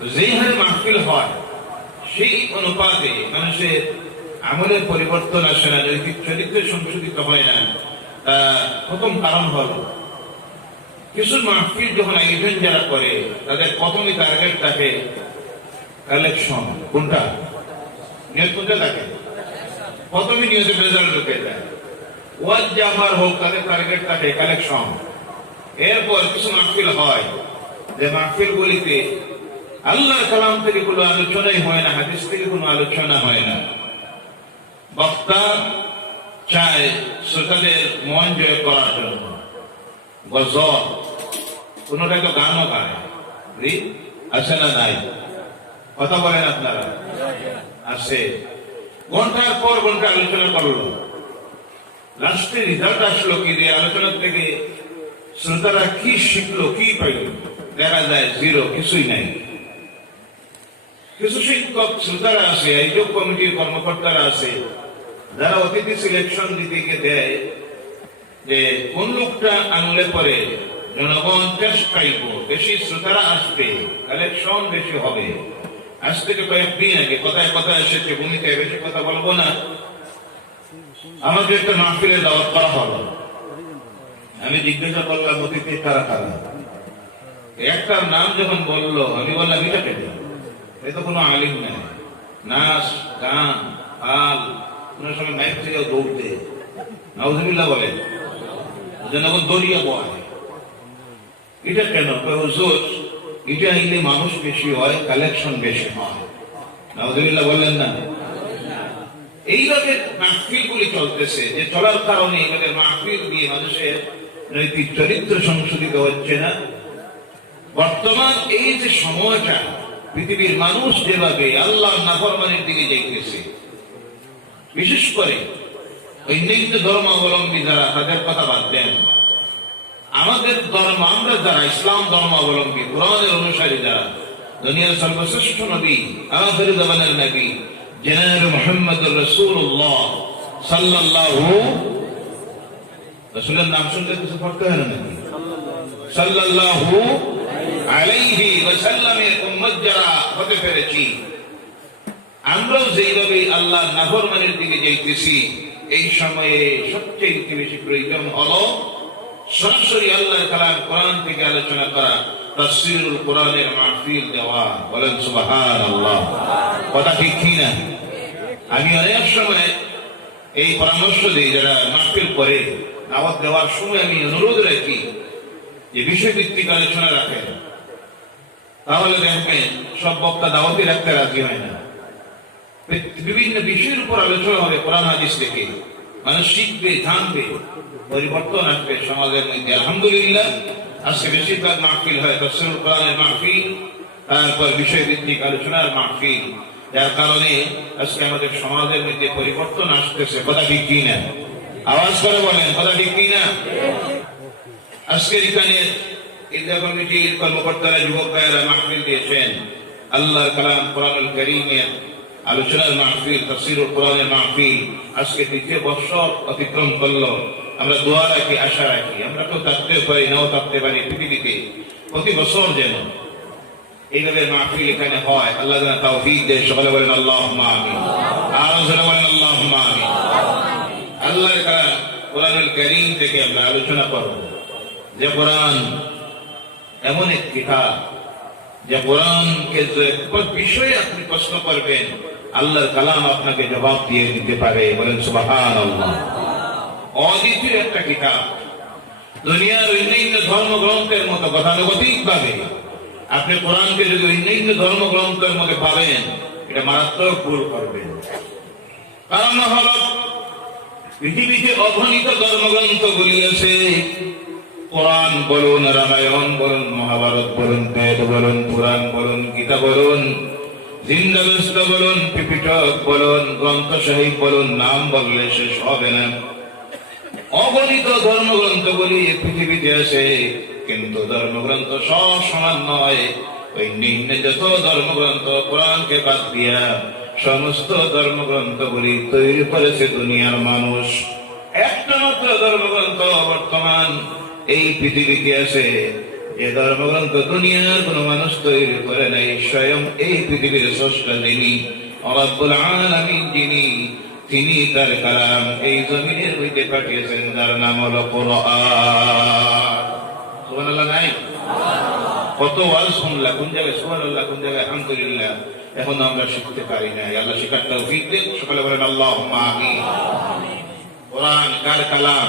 হারে মাহফিল হয়, সেই অনুপাতে মানুষের আমলের পরিবর্তন আসে না নৈতিক চরিত্র সংশোধিত হয় না প্রথম কারণ হল, কিছু মাহফিল যখন আয়োজন যারা করে, তাদের প্রথমে টার্গেট থাকে কালেকশন কোনটা? নিয়ত কোনটা থাকে? প্রথমে নিয়ত রেজাল্ট ঢুকে যায়। ওয়াজ জামার হোক, তাদের টার্গেট থাকে কালেকশন এরপর কিছু মাহফিল হয়, যে মাহফিল গুলিতে আল্লাহর কালাম থেকে কোনো আলোচনাই হয় না, হাদিস থেকে কোনো আলোচনা হয় না। বক্তা চায় শ্রোতাদের মন জয় করার জন্য। গজল, কোনটা তো গানও গায়। আছে না নাই? কথা বলেন আপনারা। আছে। ঘণ্টার পর ঘণ্টা আলোচনা করল। লাস্টে রেজাল্ট আসলো কি যে আলোচনা থেকে শ্রোতারা কি শিখলো, কি পাইল? দেখা যায় জিরো কিছুই নাই। কিছু শিক্ষক শ্রোতারা আছে আয়োজক কমিটির কর্মকর্তারা আছে, যারা অতিথি সিলেকশন গিয়ে দেয় যে কোন লোকটা আনলে পরে জনগণ টেস্ট পাইব বেশি শ্রোতারা আসবে কালেকশন বেশি হবে। আজ থেকে কয়েকদিন আগে কথায় কথায় এসেছে, ভূমিকায় বেশি কথা বলব না। আমাকে একটা মাহফিলে দাওয়াত করা হলো। আমি জিজ্ঞাসা করলাম, অতিথি কারা কারা? একটার নাম যখন বলল, আমি বললাম, এটা কেটে এ কোনো আলিম নেই। নাচ গান হাল, কোনো সময় মাইক থেকে দৌড়তে নাউজুবিল্লাহ বলে জনগণ দৌড়িয়ে বয় এটা কেন? হুজুর, এটা আইলে মানুষ বেশি হয় কালেকশন বেশি হয়। নাউজুবিল্লাহ বললেন না। এইভাবে মাহফিল গুলি চলতেছে, যে চলার কারণে এখানে মাহফিল দিয়ে মানুষের নৈতিক চরিত্র সংশোধিত হচ্ছে না। বর্তমান এই যে সময়টা পৃথিবীর মানুষ যেভাবে আল্লাহ নাফরমানের দিকে যাইতেছে, বিশেষ করে অন্যান্য ধর্মাবলম্বী যারা, তাদের কথা বাদ দেন। আমাদের ধর্ম, আমরা যারা, ইসলাম ধর্মাবলম্বী, কোরআনের অনুসারী যারা, দুনিয়ার সর্বশ্রেষ্ঠ নবী, আখির জামানের নবী, জেনারেল মোহাম্মদ রসুল্লাহ সাল্লাল্লাহু, রসুলের নাম শুনলে কিছু পড়তে হয় না নাকি? সাল্লাল্লাহু আলাইহি ওয়াসাল্লামের উম্মত যারা হতে পেরেছি, আমরাও যেইভাবে আল্লাহ নাফরমানের দিকে যাইতেছি, এই সময়ে সবচেয়ে বেশি প্রয়োজন হলো সরাসরি আল্লাহর কালাম কোরআন থেকে আলোচনা করা, তাফসীরুল কোরআনের মাহফিল দেওয়া। বলেন, সুবহানাল্লাহ। কথা ঠিক কি না? আমি অনেক সময় এই পরামর্শ দিই, যারা মাহফিল করে, দাওয়াত দেওয়ার সময় আমি অনুরোধ রাখি যে বিষয়ভিত্তিক আলোচনা রাখেন। তাহলে দেখবেন, সব বক্তা দাওয়াতি রাখতে রাজি হয় না। বিভিন্ন বিষয়ের উপর আলোচনা হবে, কোরআন, হাদিস থেকে। মানুষ শিখবে, জানবে, পরিবর্তন আসবে সমাজের মধ্যে। আলহামদুলিল্লাহ, আজকে বেশিরভাগ মাহফিল হয় তফসিল কোরআনের মাহফিল, তারপর বিষয়ভিত্তিক আলোচনার মাহফিল। যার কারণে আজকে আমাদের সমাজের মধ্যে পরিবর্তন আসতেছে, কথা ঠিক কি না আওয়াজ করে বলেন, কথা ঠিক কি না আজকের এখানে ঈদগাহ কমিটির কর্মকর্তারা যুবক ভাইয়েরা মাহফিল দিয়েছেন। আল্লাহ কালাম কোরআনুল করিমের আলোচনার মাহফিল, তফসিরুল কোরআনের মাহফিল আজকে তৃতীয় বৎসর অতিক্রম করল। আমরা দোয়া রাখি, আশা রাখি। আমরা তো থাকতে পারি, নাও থাকতে পারি পৃথিবীতে। প্রতি বছর যেন এইভাবে মাহফিল এখানে হয়। আল্লাহ যেন তৌফিক দেয়। সকলে বলেন আল্লাহ আরও যেন বলেন আল্লাহ আমিন। আল্লাহর কালাম কোরআনুল করিম থেকে আমরা আলোচনা করব। যে কোরআন এমন এক কিতাব যে কোরআনকে বিষয়ে আপনি প্রশ্ন করবেন, আল্লাহর কালাম আপনাকে জবাব দিয়ে দিতে পারে। বলেন সুবাহান অদ্বিতীয় একটা কিতাব। দুনিয়ার অন্যান্য ধর্মগ্রন্থের মতো গতানুগতিক ভাবে আপনি কোরআনকে যদি অন্যান্য ধর্মগ্রন্থের মধ্যে পাবেন, এটা মারাত্মক ভুল করবেন। কারণ হল, পৃথিবীতে অগণিত ধর্মগ্রন্থগুলি আছে। কোরআন বলুন, রামায়ণ বলুন, মহাভারত বলুন, বেদ বলুন, পুরাণ বলুন, গীতা বলুন জিন্দাদস্ত বলুন পিপিটক বলুন, গ্রন্থ সাহিব বলুন, নাম বললে শেষ হবে না। অগণিত ধর্মগ্রন্থগুলি পৃথিবীতে আছে, কিন্তু ধর্মগ্রন্থ সব সমান নয়। ওই নিম্নে যত ধর্মগ্রন্থ কোরআনকে বাদ দিয়া সমস্ত ধর্মগ্রন্থগুলি তৈরি করেছে দুনিয়ার মানুষ। একটা মাত্র ধর্মগ্রন্থ বর্তমান এই পৃথিবীতে আছে। এ ধর্মগ্রন্থ দুনিয়ার কোন মানুষ তৈরি করে নাই, স্বয়ং এই পৃথিবীর স্রষ্টা যিনি রব্বুল আলামিন যিনি, তিনি তার কালাম। এই জমিনের হইতে পাঠিয়েছেন, যার নাম হলো কোরআন। নাই? কত ওয়াজ শুনলা কোন জায়গায়? সুবহানাল্লাহ, কোন জায়গায়? আলহামদুলিল্লাহ, এখন আমরা শিখতে পারি না আল্লাহ শিখার তৌফিক সকালে বলেন আল্লাহুম্মা আমিন। কোরআন কার কালাম?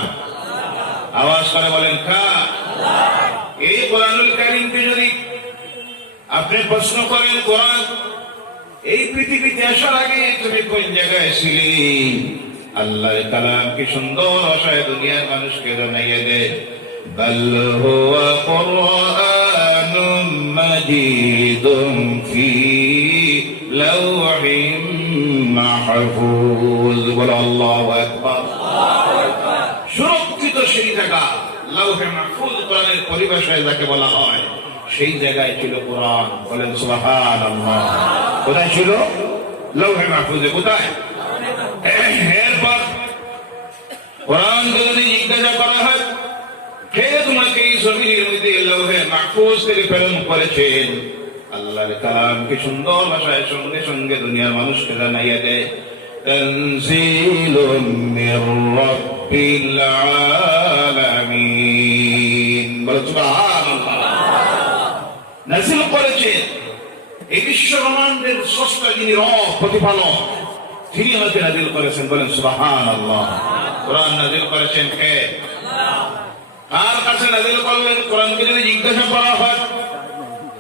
আওয়াজ করে বলেন কার এই কোরআনুল কারীমকে যদি আপনি প্রশ্ন করেন কোরআন এই পৃথিবীতে আসার আগে তুমি কোন জায়গায় ছিলি আল্লাহর কালাম কি সুন্দর আশায় দুনিয়ার মানুষকে জানাইয়ে দে بل هو قرآن مجيد في لوح محفوظ বলো আল্লাহু আকবার লৌহে মাহফুজ কোরআনের পরিভাষায় যাকে বলা হয় সেই জায়গায় ছিল কোরআন বলেন সুবহান আল্লাহ কোথায় ছিল লৌহে মাহফুজে কোথায় এরপর কোরআন যদি জিজ্ঞাসা করা হয় কে তোমাকে এই জমিনের মধ্যে লৌহে মাহফুজ থেকে প্রেরণ করেছেন আল্লাহর কালাম কি সুন্দর ভাষায় সঙ্গে সঙ্গে দুনিয়ার মানুষকে জানাইয়া দেয় تنزيل من رب আলামিন। করেছেন এই বিশ্ব ব্রহ্মাণ্ডের স্রষ্টা যিনি রব, প্রতিপালক, তিনি হয়তো নাজিল করেছেন, বলেন সুবাহান আল্লাহ কোরআন নাজিল করেছেন কে? তার কাছে নাজিল করলেন? কোরআনকে যদি জিজ্ঞাসা করা হয়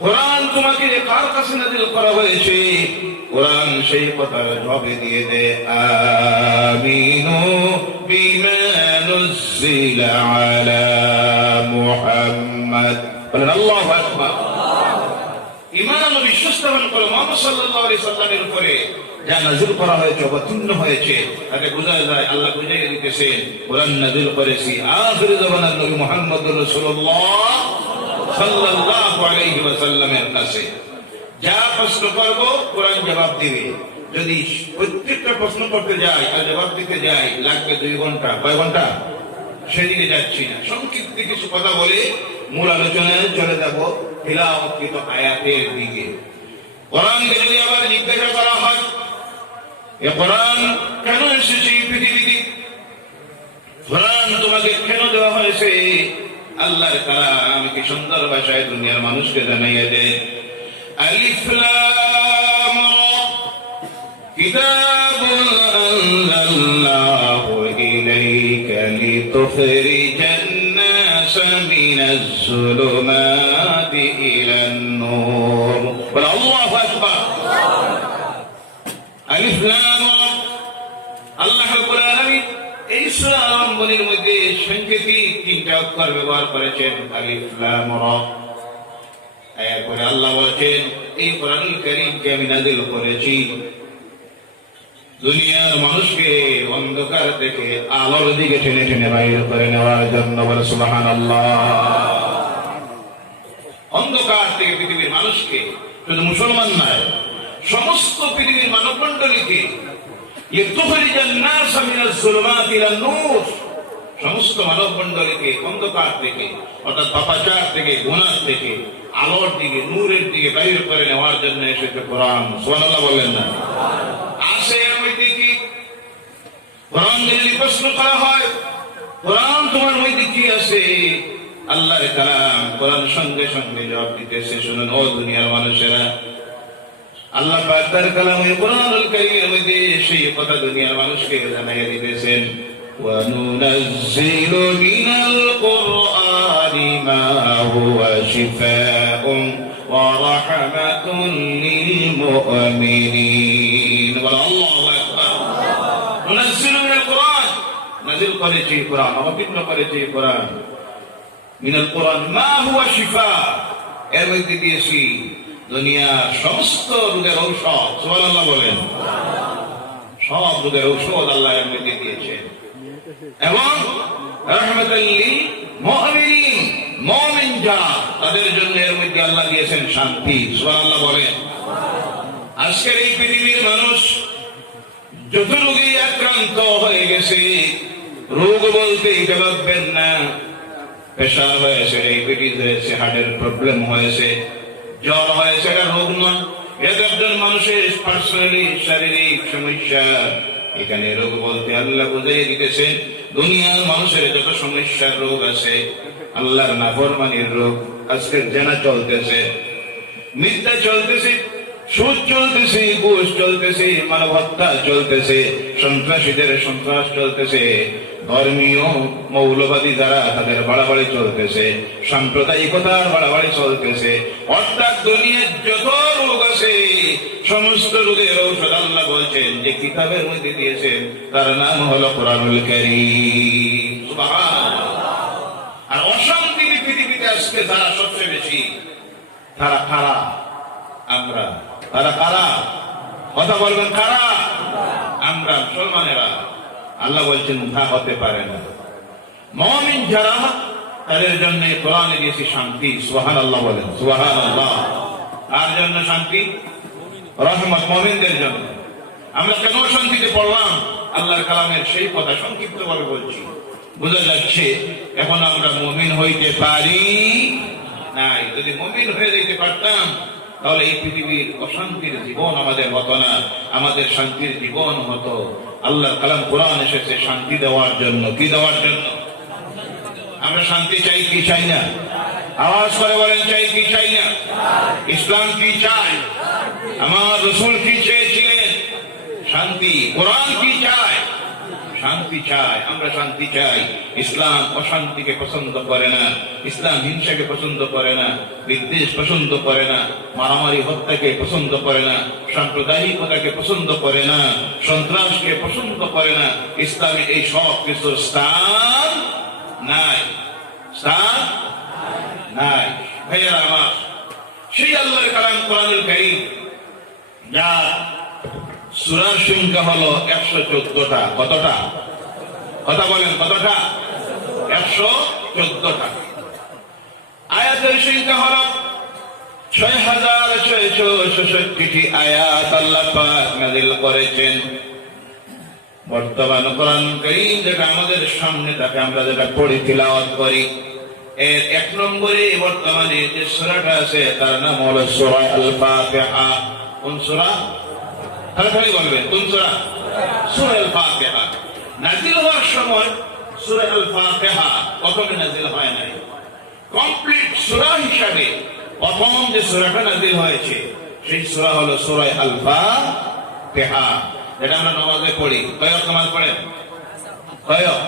কোরআন তোমাকে যে কার কাছে নাজিল করা হয়েছে, কোরআন সেই কথার জবাবে দিয়ে দে, আমিনু বিমা নুজিলা আলা মুহাম্মদ। বলেন, আল্লাহু আকবার। ইমান ও বিশ্বাস স্থাপন করো মোহাম্মদ সাল্লাল্লাহু আলাইহি সাল্লামের উপরে যা নাজিল করা হয়েছে, অবতীর্ণ হয়েছে তাকে বোঝা যায় আল্লাহ বুঝাই দিতেছেন, কোরআন নাজিল করেছি আখির জামানার নবী মুহাম্মদুর রাসূলুল্লাহ। চলে যাব যদি আবার জিজ্ঞাসা করা হয়, এ কেন এসেছে এই তোমাকে কেন দেওয়া হয়েছে? আল্লাহর কালাম কি সুন্দর ভাষায় দুনিয়ার মানুষকে জানাইয়া দেয় আলিফ লাম রা كتاب أنزلناه إليك لتخرج الناس من الظلمات إلى النور بل الله أكبر ألف لام را আল্লাহ রাব্বুল আলামিন এই মধ্যে তিনটা অক্ষর ব্যবহার করেছেন আল্লাহ এই আমি নাযিল করেছি, দুনিয়ার মানুষকে অন্ধকার থেকে আলোর দিকে টেনে টেনে বাইরে করে নেওয়ার জন্য বলে সুবাহান অন্ধকার থেকে পৃথিবীর মানুষকে, শুধু মুসলমান নয়, সমস্ত পৃথিবীর মানব মন্ডলীকে সমস্ত মানব মন্ডলীকে অন্ধকার থেকে, অর্থাৎ পাপাচার থেকে থেকে, আলোর দিকে, নূরের দিকে করে নেওয়ার জন্য এসেছে কোরআন। সোহানাল্লাহ বললেন না? আসে আমি প্রশ্ন করা হয় তোমার কি আছে? কালাম কোরআন সঙ্গে সঙ্গে জবাব দিতেছে, শুনুন, ও দুনিয়ার মানুষেরা। আল্লাহ পাক তার কালামে কোরআনুল কারীমের মধ্যে সেই কথা দুনিয়ার মানুষকে জানাইয়া দিতেছেন وننزل من القرآن ما هو شفاء ورحمة للمؤمنين والله أكبر ننزل من القرآن نزل করেছে কোরআন অবতীর্ণ করেছে কোরআন মিনাল কোরআন মা হুয়া শিফা এর মধ্যে দিয়েছি দুনিয়ার সমস্ত রোগের ঔষধ, সুবহানাল্লাহ বলেন। সব রোগের ঔষধ আল্লাহ মধ্যে দিয়েছেন। এবং তাদের জন্য এর মধ্যে আল্লাহ দিয়েছেন শান্তি, সুবহানাল্লাহ বলেন। আজকের এই পৃথিবীর মানুষ যত রোগী আক্রান্ত হয়ে গেছে, রোগ বলতে ভাববেন না। প্রেশার হয়েছে, ডায়াবেটিস হয়েছে, হার্টের প্রবলেম হয়েছে। জ্বর হয়েছে এটা রোগ নয় এটা একজন মানুষের পার্সোনালি শারীরিক সমস্যা। এখানে রোগ বলতে আল্লাহ বুঝাই দিতেছেন, দুনিয়ার মানুষের যত সমস্যার রোগ আছে, আল্লাহর নাফরমানির রোগ, আজকের জেনা চলতেছে। মিথ্যা চলতেছে, সুদ চলতেছে, ঘুষ চলতেছে মানব হত্যা চলতেছে, সন্ত্রাসীদের সন্ত্রাস চলতেছে। ধর্মীয় মৌলবাদী যারা তাদের বাড়াবাড়ি চলতেছে, সাম্প্রদায়িকতার বাড়াবাড়ি চলতেছে। অর্থাৎ দুনিয়ার যত রোগ আছে, সমস্ত রোগের ঔষধ আল্লাহ বলছেন, যে কিতাবের মধ্যে দিয়েছেন, তার নাম হলো কোরআনুল সুবহানাল্লাহ। আর অশান্তি পৃথিবীতে আজকে যারা সবচেয়ে বেশি, তারা কারা? আমরা। তারা কারা? কথা বলবেন কারা? আমরা মুসলমানেরা। আল্লাহ বলছেন তা হতে পারে না। মমিন যারা, তাদের জন্য কোরআনে দিয়েছি শান্তি সোহান আল্লাহ বলেন সোহান আল্লাহ তার জন্য শান্তি? রহমত মমিনদের জন্য। আমরা কেন শান্তিতে পড়লাম? আল্লাহর কালামের সেই কথা সংক্ষিপ্ত ভাবে বলছি। বোঝা যাচ্ছে, এখন আমরা মমিন হইতে পারি নাই। যদি মমিন হয়ে যেতে পারতাম, তাহলে এই পৃথিবীর অশান্তির জীবন আমাদের হতো না, আমাদের শান্তির জীবন হতো। আল্লাহর কালাম কোরআন এসেছে, শান্তি দেওয়ার জন্য। কি দেওয়ার জন্য? আমরা শান্তি চাই, কি চাই না? আওয়াজ করে বলেন, চাই, কি চাই না? ইসলাম কি চায়? আমার রসুল কি চেয়েছিলেন? শান্তি। কোরআন কি চায়? শান্তি চায় আমরা শান্তি চাই। ইসলাম অশান্তিকে পছন্দ করে না, ইসলাম হিংসাকে পছন্দ করে না, বিদ্বেষ পছন্দ করে না, মারামারি হত্যাকে পছন্দ করে না, সাম্প্রদায়িকতাকে পছন্দ করে না, সন্ত্রাসকে পছন্দ করে না, ইসলামে এই সব কিছুর স্থান নাই। স্থান নাই। ভাইয়ারা আমার, সেই আল্লাহর কালাম কোরআনুল কারীম যা সুরার সংখ্যা হলো একশো চোদ্দটা। কতটা? কথা বলেন, কতটা? একশো চোদ্দটা। আয়াতের সংখ্যা হলো ছয় হাজার ছয়শো ছেষট্টিটি আয়াত আল্লাহ নাজিল করেছেন। বর্তমান কোরআন করিম যেটা আমাদের সামনে থাকে আমরা যেটা পড়ি, তিলাওয়াত করি, এর এক নম্বরে বর্তমানে যে সূরাটা আছে, তার নাম হলো সূরা আল ফাতিহা কোন সূরা? তাড়াতাড়ি বলবেন, কোন সূরা? সূরা আল ফাতিহা নাজিল হওয়ার সময় সূরা আল ফাতিহা প্রথমে নাজিল হয় নাই। কমপ্লিট সূরা হিসাবে প্রথম যে সূরাটা নাজিল হয়েছে, সেই সূরা হলো সূরা আল ফাতিহা যেটা আমরা নামাজে পড়ি। কয়ক নামাজ পড়েন? কয়ক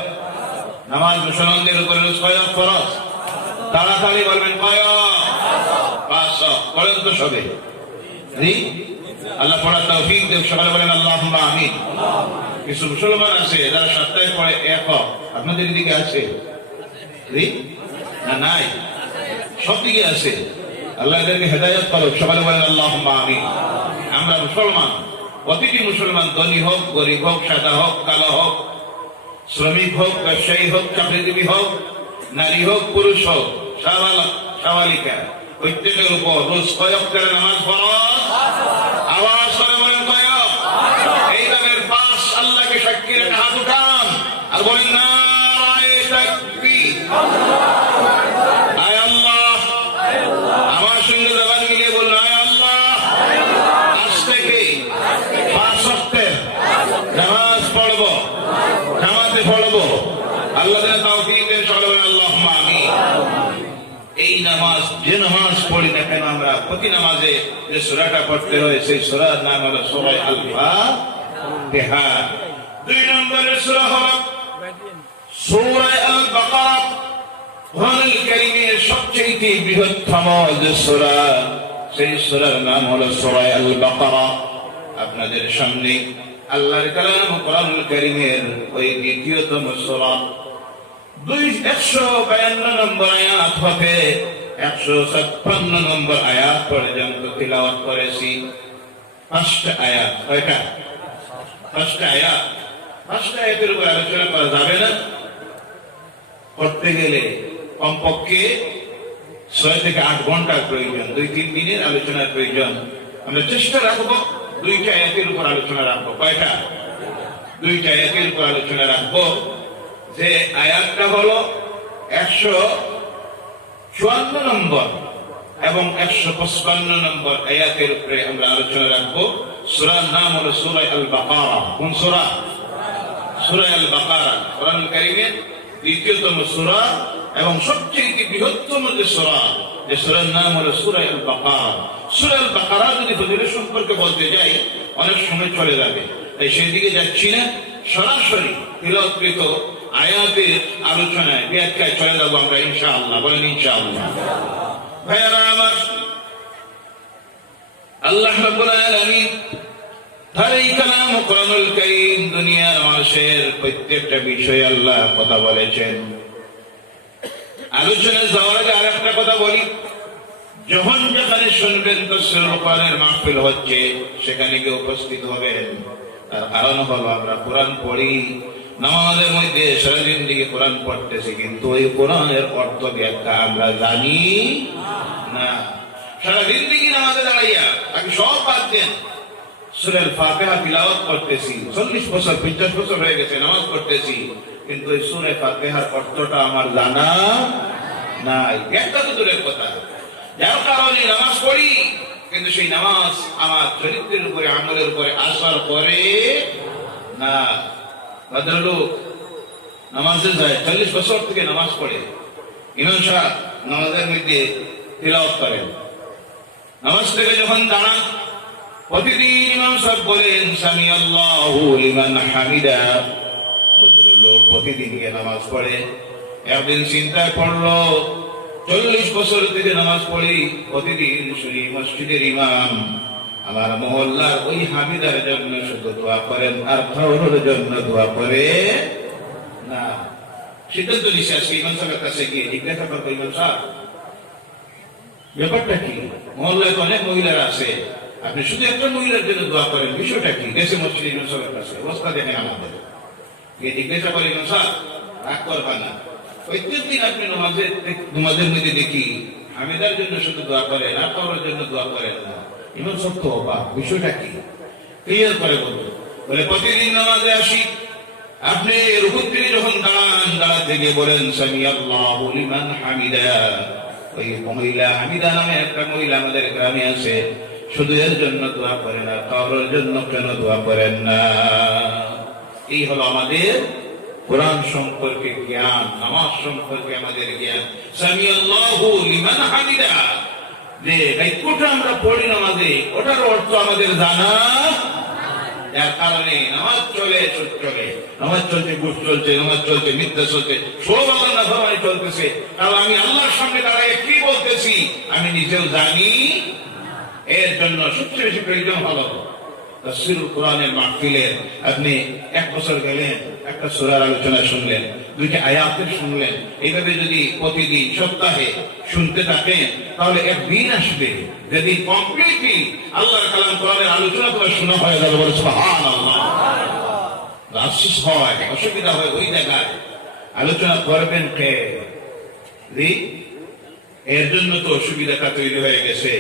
নামাজ মুসলমানদের উপরে কয়ক ফরজ? তাড়াতাড়ি বলবেন কয়ক পাঁচ পড়েন তো সবে? আল্লাহ পড়ার তৌফিক দেব, সকালে বলেন আল্লাহ আমিন। কিছু মুসলমান আছে, যারা সপ্তাহে পড়ে, এক আপনাদের দিকে আছে? না, নাই? সব দিকে আছে। আল্লাহ এদেরকে হেদায়ত করুক, সকালে বলেন আল্লাহ আমিন। আমরা মুসলমান, প্রতিটি মুসলমান ধনী হোক, গরিব হোক, সাদা হোক, কালো হোক, শ্রমিক হোক, ব্যবসায়ী হোক, চাকরিজীবী হোক, নারী হোক, পুরুষ হোক সাবালক, প্রত্যেকের উপর রোজ কয়ক করে নামাজ ফরজ আওয়াজ করে বলেন কয়ক এই দামের পাশ আল্লাহকে সাক্ষী রেখে হাত উঠান। আর বলেন না আল্লাহ। আল্লাহ। নামাজ পড়ব। নামাজে পড়ব। আল্লাহ দেন, সকলে বলেন, আল্লাহুম্মা আমিন। এই নামাজ, যে নামাজ পড়ি না কেন আমরা? প্রতি নামাজে যে সূরাটা পড়তে হয়, সেই সূরার নাম হলো সূরা আল ফাতিহা দুই নম্বরের সূরা হলো সূরা আল বাকারা কোরআনুল কারীমের সবচেয়ে বৃহত্তম যে সেই সূরার নাম হলো আল বাকারা আপনাদের সামনে আল্লাহর কালাম কোরআনুল কারীমের ওই দ্বিতীয়তম সূরা। দুই একশো বায়ান্ন নম্বর একশো ছাপ্পান্ন নম্বর আয়াত পর্যন্ত পাঁচটা আয়াত পাঁচটা আয়াত। উপর আলোচনা করা যাবে না। করতে গেলে কমপক্ষে ছয় থেকে আট ঘণ্টার প্রয়োজন, দুই তিন দিনের আলোচনার প্রয়োজন। আমরা চেষ্টা রাখব দুইটা আয়াতের উপর আলোচনা রাখব। কয়টা? দুইটা আয়াতের উপর আলোচনা রাখব। যে আয়াতটা হলো একশো চুয়ান্ন নম্বর এবং একশো পঁচপান্ন নম্বর আয়াতের উপরে আমরা আলোচনা রাখব। সুরার নাম হলো সুরাই আল বাকারা কোন সুরা? সুরাই আল বাকারা কোরআন কারিমের দ্বিতীয়তম সুরা এবং সবচেয়ে বৃহত্তম যে সুরা, যে সুরার নাম হলো সুরাই আল বাকারা সুরাই আল বাকারা যদি ফজিলের সম্পর্কে বলতে যাই, অনেক সময় চলে যাবে। তাই সেই দিকে যাচ্ছি না। সরাসরি তিলৎকৃত আয়াতের আলোচনায় ব্যাখ্যায় চলে যাব আমরা, ইনশাআল্লাহ, বলেন ইনশাআল্লাহ। ভাইয়ারা আমার, আল্লাহ রাব্বুল আলামিন কালাম কোরআনুল কারীম দুনিয়ার মানুষের প্রত্যেকটা বিষয়ে আল্লাহ কথা বলেছেন। যাওয়ার আগে আরেকটা কথা বলি। যখন যেখানে শুনবেন কোরআনের মাহফিল হচ্ছে, সেখানে গিয়ে উপস্থিত হবেন। তার কারণ হলো আমরা কোরআন পড়ি নামাজের মধ্যে সারাদিন দিকে কোরআন পড়তেছি, কিন্তু ওই কোরআনের অর্থ ব্যাখ্যা আমরা জানি না। সারাদিন দিকে নামাজে দাঁড়াইয়া আমি সব বাদ দেন। সুরের ফাতেহা করতেছি, চল্লিশ বছর, পঞ্চাশ বছর হয়ে গেছে নামাজ পড়তেছি, কিন্তু এই ফাতেহার অর্থটা আমার জানা নাই। তো দূরের কথা। যার কারণে নামাজ পড়ি, কিন্তু সেই নামাজ আমার চরিত্রের উপরে, আমলের উপরে আসার পরে না। ভদ্রলোক নামাজে যায় চল্লিশ বছর থেকে নামাজ পড়ে। ইমাম সাহেব নামাজের মধ্যে তিলাওয়াত করেন। নামাজ থেকে যখন দাঁড়ান, প্রতিদিন ইমাম সাহেব বলেন সামি আল্লাহু লিমান হামিদা। ভদ্রলোক প্রতিদিন গিয়ে নামাজ পড়ে। একদিন চিন্তায় পড়ল চল্লিশ বছর থেকে নামাজ পড়ি, প্রতিদিন শুনি মসজিদের ইমাম আমার মহল্লার ওই হামিদার জন্য শুধু দোয়া করেন, আর খাওয়ানোর জন্য দোয়া করে না। সিদ্ধান্ত আজকে ইমাম সাহেবের কাছে গিয়ে, জিজ্ঞাসা করব ইমাম সাহেব, ব্যাপারটা কি? মহল্লায় তো অনেক মহিলারা আছে। আপনি শুধু একটা মহিলার জন্য দোয়া করেন, বিষয়টা কি? দেশে মসজিদ ইমাম সাহেবের কাছে, অবস্থা দেখেন আমাদের গিয়ে জিজ্ঞাসা করেন ইমাম সাহেব, রাগ করবা না। প্রত্যেক দিন আপনি নমাজের নমাজের মধ্যে দেখি, হামিদার জন্য শুধু দোয়া করেন, আর কারোর জন্য দোয়া করেন না। ইমাম সাহেব তো অবাক বিষয়টা কি? ক্লিয়ার করে বলব বলে, প্রতিদিন নামাজে আসি। আপনি থেকে যখন দাঁড়ান দাঁড়া থেকে বলেন সামি আল্লাহ হামিদা। ওই মহিলা হামিদা নামে একটা মহিলা আমাদের গ্রামে আছে। শুধু এর জন্য দোয়া করেন না কারোর জন্য কেন দোয়া করেন না? এই হলো আমাদের কোরআন সম্পর্কে জ্ঞান, নামাজ সম্পর্কে আমাদের জ্ঞান। সামি আল্লাহ লিমান হামিদা। যে বাক্যটা আমরা পড়ি নামাজে ওটার অর্থ আমাদের জানা। যার কারণে নামাজ চলে চলে। নামাজ চলছে, ঘুষ চলছে, নামাজ চলছে, মিথ্যা চলছে সব আমার চলতেছে। কারণ আমি আল্লাহর সামনে দাঁড়িয়ে কি বলতেছি, আমি নিজেও জানি। এর জন্য সবচেয়ে বেশি প্রয়োজন হলো তফসিরুল কোরআনের মাহফিলের। আপনি এক বছর গেলেন, একটা সুরার আলোচনা শুনলেন। দুইটা আয়াতের শুনলেন এইভাবে যদি প্রতিদিন সপ্তাহে শুনতে থাকেন, তাহলে একদিন আসবে। যেদিন কমপ্লিটলি আল্লাহর কালাম কোরআনের আলোচনা করে শোনা হয়ে যাবে বলে আফসোস হয়, অসুবিধা হয় ওই জায়গায়। আলোচনা করবেন কে? এর জন্য তো অসুবিধাটা তৈরি হয়ে গেছে।